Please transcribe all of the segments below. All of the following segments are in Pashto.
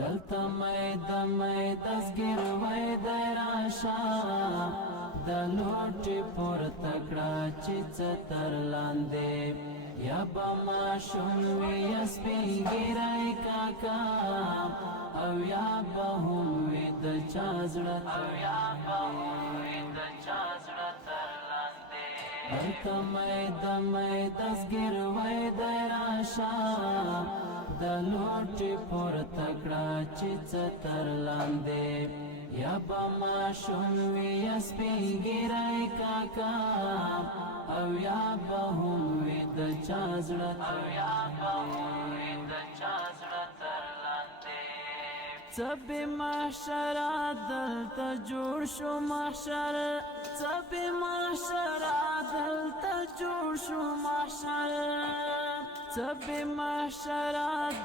دلتا مې دسګیر وای د راشا د لوټي پور تکړه چې ستر لاندې یا بما شونوي سپینګیرای کاکا او یا به هم وي د چا زړه او یا به هم وي د چا زړه تر لاندې دلته مې دسګیر وای د راشا د لوټي پور تکړه چې ستر لاندې یا بما شونوي سپینګیرای کاکا او یا به هم وي د چا زړه او یا به هم وي د چا زړه تر لاندې سب محشر دلته جوړ شو محشر سب محشر دلته جوړ شو محشر سب محشر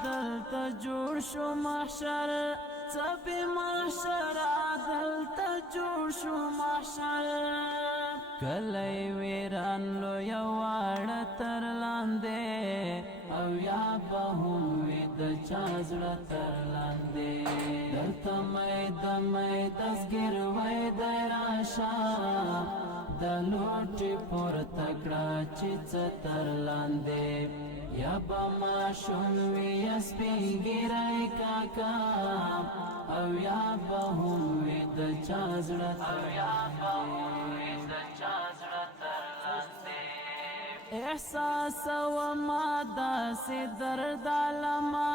دلته جوړ شو محشر سب محشر دلته جوړ شو محشر کلی ویران لو یواړه تر لاندې او یا به هم وي د چا زړه تر لاندې دلته مې دسګیر وای د راشا د لوټي پور تکړه چې ستر لاندې یا بما شونوي سپینګیرای کاکا او یا به هم وي د چا زړه او یا به هم وي د چا زړه تر لاندې احساس و ما داسې درد علما